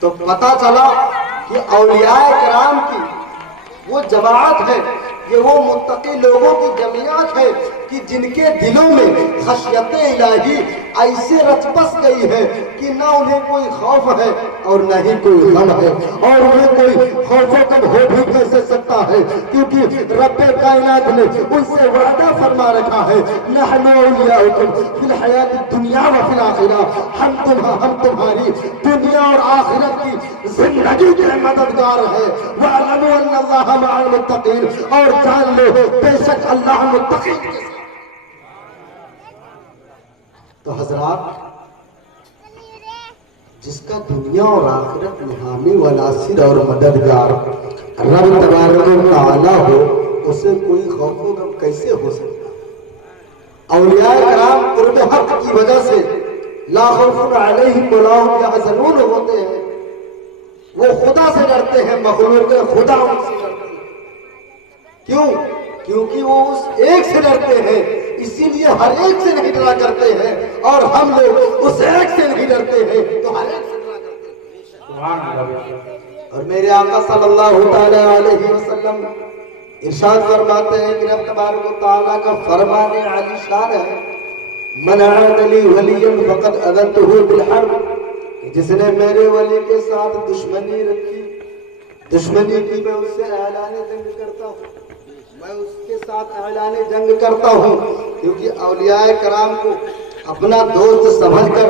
تو پتا چلا کہ اولیاء کرام کی وہ جماعت ہے، یہ وہ متقی لوگوں کی جمعیت ہے کہ جن کے دلوں میں خشیت الہی ایسے رچ بس گئی ہے کہ نہ انہیں کوئی خوف ہے اور نہ ہی کوئی غم ہے، اور انہیں کوئی خوف و غم ہو بھی کیسے سکتا ہے، کیونکہ رب کائنات نے ان سے وعدہ فرما رکھا ہے نحن اولیاؤکم فی الحیات الدنیا و فی الآخرہ، ہم تمہاری دنیا اور آخرت کی زندگی کے مددگار ہے، وَاعْلَمُوا أَنَّ اللَّهَ مَعَ الْمُتَّقِينَ، اور جان لو بے شک اللہ متقین کے ساتھ۔ تو حضرات، جس کا دنیا اور آخرت میں حامی و ناصر اور مددگار رب تبارک و تعالی ہو، اسے کوئی خوف و غم کیسے ہو سکتا؟ اولیاء کرام قرب حق کی وجہ سے لا خوف علیہم ولا هم یحزنون ہوتے ہیں، وہ خدا سے ڈرتے ہیں، مخلوق خدا ان سے ڈرتے ہیں۔ کیوں؟ کیونکہ وہ اس ایک سے ڈرتے ہیں، اسی لیے ہر ایک سے نہیں ڈرا کرتے ہیں، اور ہم لوگ اس ایک سے نہیں ڈرتے ہیں تو ہر ایک سے ڈرا کرتے ہیں۔ اور میرے آقا صلی اللہ تعالی علیہ وسلم ارشاد فرماتے ہیں کہ رب تبارک و تعالیٰ کا فرمان علی شان ہے، من عاد لی ولیا فقد اذنتہ بالحرب، جس نے میرے ولی کے ساتھ دشمنی رکھی، دشمنی کی میں اس سے اعلان جنگ کرتا ہوں، میں اس کے ساتھ اعلان جنگ کرتا ہوں، کیونکہ اولیاء کرام کو اپنا دوست سمجھ کر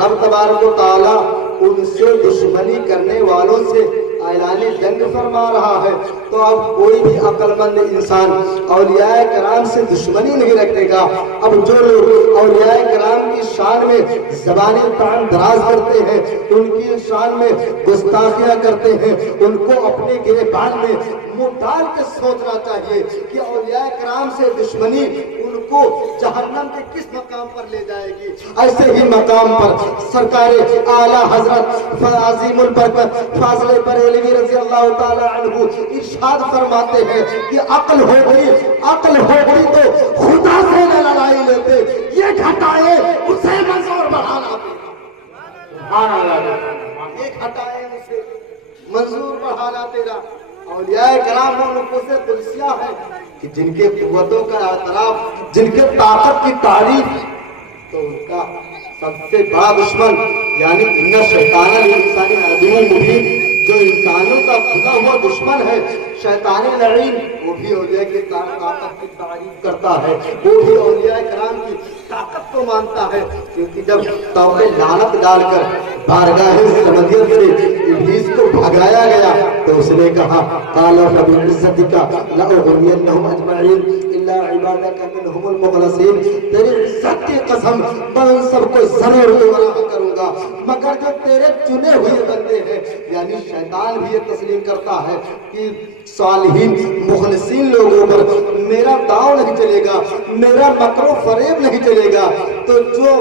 رب تبارک و تعالیٰ ان سے دشمنی کرنے والوں سے اعلان جنگ فرما رہا ہے۔ تو اب کوئی بھی عقل مند انسان اولیاء کرام سے دشمنی نہیں رکھے گا۔ اب جو لوگ اولیاء کرام کی شان میں زبانی طعن دراز کرتے ہیں، ان کی شان میں گستاخیاں کرتے ہیں، ان کو اپنے گریبان میں منہ ڈال کے سوچنا چاہیے کہ اولیاء کرام سے دشمنی ان کو جہنم کے کس مقام پر لے جائے گی۔ ایسے ہی مقام پر سرکار اعلیٰ حضرت عظیم البرکت فاضل بریلوی رضی اللہ تعالی عنہ ارشاد فرماتے ہیں کہ عقل ہوگی تو خدا سے نہ لڑائی لیتے، یہ گھٹائے اسے منظور بڑھانا، یہ گھٹائے اسے منظور بڑھانا تیرا۔ اولیاء کرام وہ نفوس قدسیہ ہے کہ جن کے قوتوں کا اعتراف، جن کے طاقت کی تعریف، تو ان کا سب سے بڑا دشمن یعنی ان شیطان الانسان عدو مبین، جو انسانوں کا کھلا ہوا دشمن ہے شیطان لعین، وہ بھی اولیاء کی طاقت کی تعریف کرتا ہے، وہ بھی اولیاء کرام کی طاقت کو مانتا ہے، کیونکہ جب توبہ لعنت ڈال کر بارگاہ سمدیت سے ابلیس کو بھگایا گیا تو اس نے کہا قال فبعزتک لأغوینہم اجمعین الا عبادک منہم المخلصین، تیری عزت کی قسم میں ان سب کو ضرور گمراہ کروں گا مگر جو تیرے چنے ہوئے بندے ہیں۔ یعنی شیطان بھی یہ تسلیم کرتا ہے کہ صالحین مخلصین لوگوں پر میرا داؤ نہیں چلے گا، میرا مکر و فریب نہیں چلے گا۔ تو جو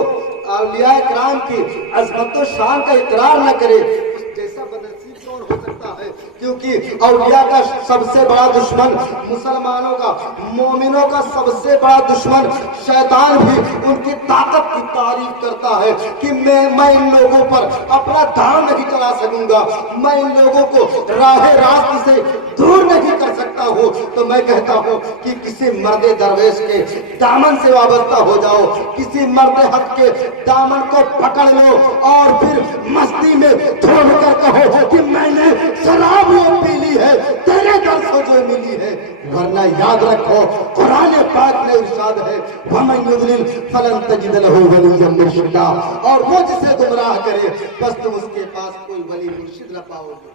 اولیاء کرام کی عظمت و شان کا اقرار نہ کرے، اس جیسا بدنصیب کون ہو سکتا ہے؟ کیونکہ اولیاء کا سب سے بڑا دشمن مسلمانوں کا، مومنوں کا سب سے بڑا دشمن شیطان بھی ان کی طاقت کی تعریف کرتا ہے کہ میں ان لوگوں پر اپنا دھاؤ نہیں چلا سکوں گا، میں ان لوگوں کو راہ راست سے دور نہیں کر سکتا ہوں۔ تو میں کہتا ہوں کہ کسی مرد درویش کے دامن سے وابستہ ہو جاؤ، کسی مرد حق کے دامن کو پکڑ لو اور پھر مستی میں تھوڑ کر کہو کہ میں نے شراب پی لی ہے، تیرے در سے جو ملی ہے، ورنہ یاد رکھو قرآن پاک میں ارشاد ہے وَمَن يُضْلِلْ فَلَن تَجِدَ لَهُ وَلِيًّا مُرْشِدًا، اور وہ جسے گمراہ کرے بس تم اس کے پاس کوئی ولی مرشد نہ پاؤ گے۔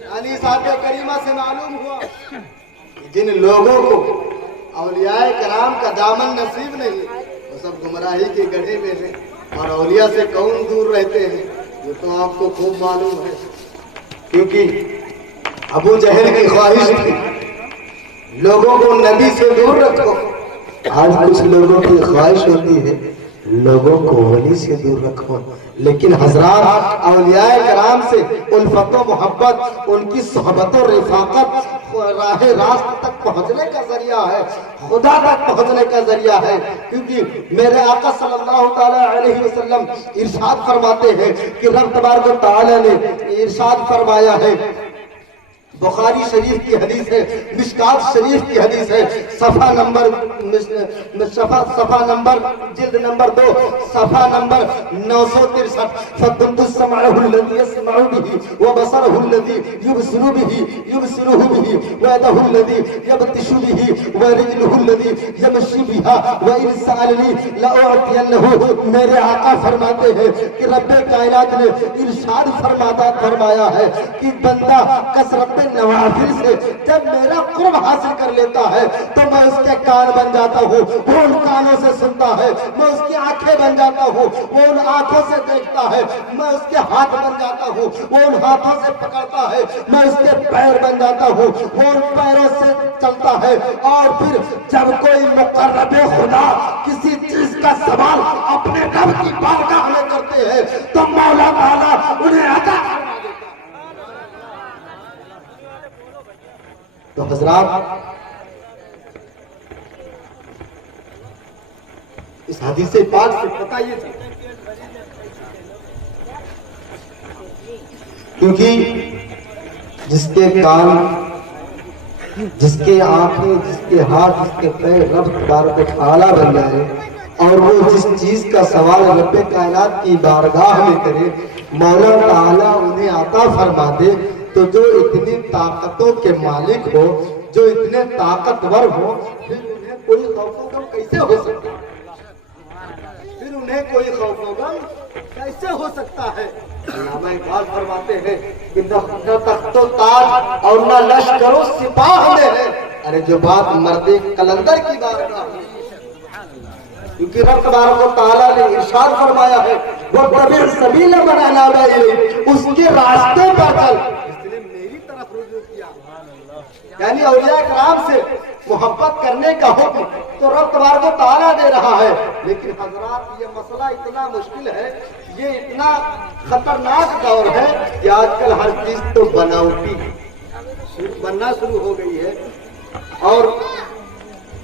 یعنی صاحب کریمہ سے معلوم ہوا کہ جن لوگوں کو اولیاء کرام کا دامن نصیب نہیں وہ سب گمراہی کے گڑھے میں ہیں، اور اولیاء سے کون دور رہتے ہیں یہ تو آپ کو خوب معلوم ہے، کیونکہ ابو جہل کی خواہش تھی لوگوں کو نبی سے دور رکھو، آج کچھ لوگوں کی خواہش ہوتی ہے لوگوں کو ولی سے دور رکھو۔ لیکن حضرات اولیاء کرام سے الفت و محبت، ان کی صحبت و رفاقت راہ راست تک پہنچنے کا ذریعہ ہے، خدا تک پہنچنے کا ذریعہ ہے. کیونکہ میرے آقا صلی اللہ تعالیٰ علیہ وسلم ارشاد فرماتے ہیں کہ رب تبارک و تعالیٰ نے ارشاد فرمایا ہے، بخاری شریف کی حدیث ہے، مشکات شریف کی حدیث ہے، صفحہ نمبر جلد نمبر 2 صفحہ نمبر 963. فَكُنْتُ السَّمْعَهُ الَّذِي يَسْمَعُ بِهِ وَبَصَرَهُ الَّذِي يُبْصِرُ بِهِ وَيَدَهُ الَّذِي يَبْطِشُ بِهِ وَرِجْلُهُ الَّذِي يَمْشِي بِهَا وَإِنْ سَأَلَنِي لَأُعْطِيَنَّهُ. میرے آقا فرماتے ہیں کہ رب کائنات نے ارشاد فرمایا ہے کہ بندہ کثرت نوافل سے جب میرا قرب حاصل کر لیتا ہے تو میں اس کے کان بن جاتا ہوں، وہ ان کانوں سے سنتا ہے. میں اس کی آنکھیں بن جاتا ہوں، وہ ان آنکھوں سے دیکھتا ہے. میں اس کے ہاتھ بن جاتا ہوں، وہ ان ہاتھوں سے پکڑتا ہے. میں اس کے پیر بن جاتا ہوں، وہ ان پیروں سے چلتا ہے. اور پھر جب کوئی مقرب خدا کسی چیز کا سوال اپنے رب کی بارگاہ میں کرتے ہیں تو مولا تعالیٰ انہیں عطا. تو حضرات اس حدیث پاک سے پتہ یہ تھا، کیونکہ جس کے کان، جس کے آنکھیں، جس کے ہاتھ، جس کے پیر رب تبارک و تعالیٰ بن جائے اور وہ جس چیز کا سوال رب کائنات کی بارگاہ میں کرے مولا تعالیٰ انہیں عطا فرما دے. تو جو اتنی طاقتوں کے مالک ہو، جو اتنے طاقتور ہو، پھر انہیں کوئی خوف و غم کیسے ہو سکتا ہے؟ پھر انہیں کوئی خوف و غم کیسے ہو سکتا ہے؟ علامہ اقبال فرماتے ہیں کہ نہ تخت و تاج اور نہ لشکر و سپاہ میں ہے. ارے جو بات مرد قلندر کی بارگاہ ہے، کیونکہ رب تبارک و تعالیٰ نے ارشاد فرمایا ہے وَاتَّبِعْ سَبِيلَ مَنْ أَنَابَ إِلَيَّ، اس کے راستے پر چل. اس نے میری طرف رجوع کیا، یعنی اولیاء کرام سے محبت کرنے کا حکم تو رب تبارک و تعالیٰ دے رہا ہے. لیکن حضرات یہ مسئلہ اتنا مشکل ہے، یہ اتنا خطرناک دور ہے کہ آج کل ہر چیز تو بناوٹی بننا شروع ہو گئی ہے. اور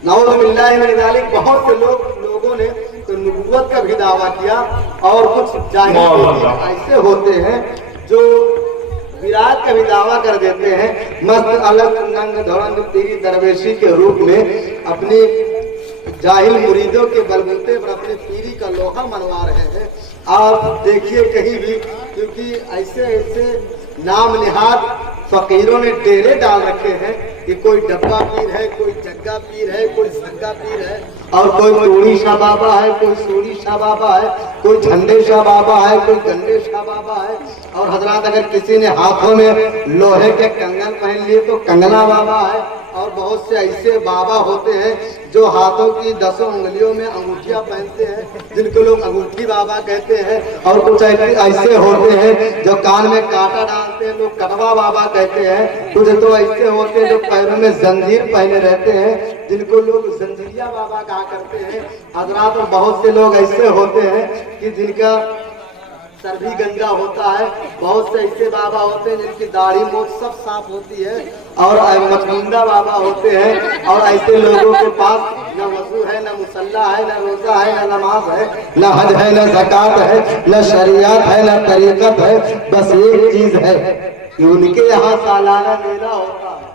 نعوذ باللہ من ذالک بہت سے لوگوں نے تو نبوت کا بھی دعویٰ کیا، اور کچھ جاہل ایسے ہوتے ہیں جو ولایت کا بھی دعویٰ کر دیتے ہیں. مست الگ ننگ دھڑنگ پیری درویشی کے روپ میں اپنی جاہل مریدوں کے بلبوتے پر اپنے پیری کا لوہا منوا رہے ہیں. آپ دیکھیے کہیں بھی، کیونکہ ایسے نام نہاد فقیروں نے ڈیرے ڈال رکھے ہیں کہ کوئی ڈبا پیر ہے، کوئی جگہ پیر ہے، کوئی سنگا پیر ہے، اور کوئی چوڑی شاہ بابا ہے، کوئی سوڑی شاہ بابا ہے، کوئی جھنڈے شاہ بابا ہے، کوئی گنڈے شاہ بابا ہے. اور حضرات اگر کسی نے ہاتھوں میں لوہے کے کنگن پہن لیے تو کنگنا بابا ہے. اور بہت سے ایسے بابا ہوتے ہیں جو ہاتھوں کی 10 انگلیوں میں انگوٹھیاں پہنتے ہیں، جن کو لوگ انگوٹھی بابا کہتے ہیں. اور کچھ ایسے ہوتے ہیں جو کان میں کانٹا ڈالتے ہیں، لوگ کٹوا بابا کہتے ہیں. کچھ تو ایسے ہوتے ہیں جو پیروں میں زنجیر پہنے رہتے ہیں، جن کو لوگ زنجیریا بابا کہا کرتے ہیں. حضرات اور بہت سے لوگ ایسے ہوتے ہیں کہ جن کا سر بھی گنجا ہوتا ہے. بہت سے ایسے بابا ہوتے ہیں جن کی داڑھی موچ سب صاف ہوتی ہے، اور مچمندہ بابا ہوتے ہیں. اور ایسے لوگوں کے پاس نہ وضو ہے، نہ مصلی ہے، نہ روزہ ہے، نہ نماز ہے، نہ حج ہے، نہ زکات ہے، نہ شریعت ہے، نہ طریقت ہے. بس ایک چیز ہے کہ ان کے یہاں سالانہ میلہ ہوتا ہے.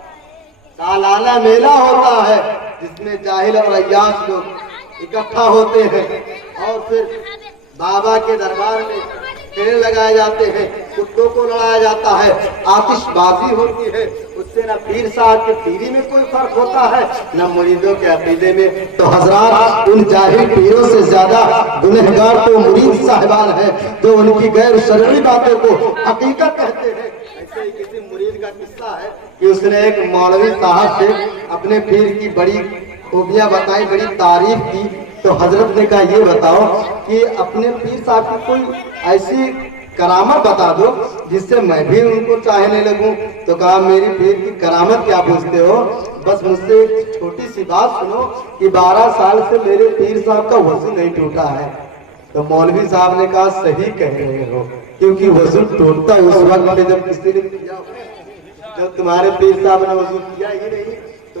سالانہ میلہ ہوتا ہے جس میں جاہل اور عیاش لوگ اکٹھا ہوتے ہیں، اور پھر بابا کے دربار میں کھیل لگائے جاتے ہیں، کتوں کو لڑایا جاتا ہے، آتش بازی ہوتی ہے. اس سے نہ پیر صاحب کے پیری میں کوئی فرق ہوتا ہے، نہ مریدوں کے عقیدے میں. تو حضرات ان جاہل پیروں سے زیادہ گنہگار تو مرید صاحبان ہیں جو ان کی غیر شرعی باتوں کو حقیقت کہتے ہیں. ایسے ہی کسی مرید کا قصہ ہے کہ اس نے ایک مولوی صاحب سے اپنے پیر کی بڑی خوبیاں بتائی، بڑی تعریف کی. تو حضرت نے کہا یہ بتاؤ کہ اپنے پیر صاحب کی کوئی ایسی کرامت بتا دو جس سے میں بھی ان کو چاہنے لگوں. تو کہا میری پیر کی کرامت کیا پوچھتے ہو، بس مجھ سے ایک چھوٹی سی بات سنو کہ 12 سال سے میرے پیر صاحب کا وضو نہیں ٹوٹا ہے. تو مولوی صاحب نے کہا صحیح کہہ رہے ہو، کیونکہ وضو ٹوٹتا اس وقت میں جب کسی نے کیا، جب تمہارے پیر صاحب نے وضو کیا ہی نہیں تو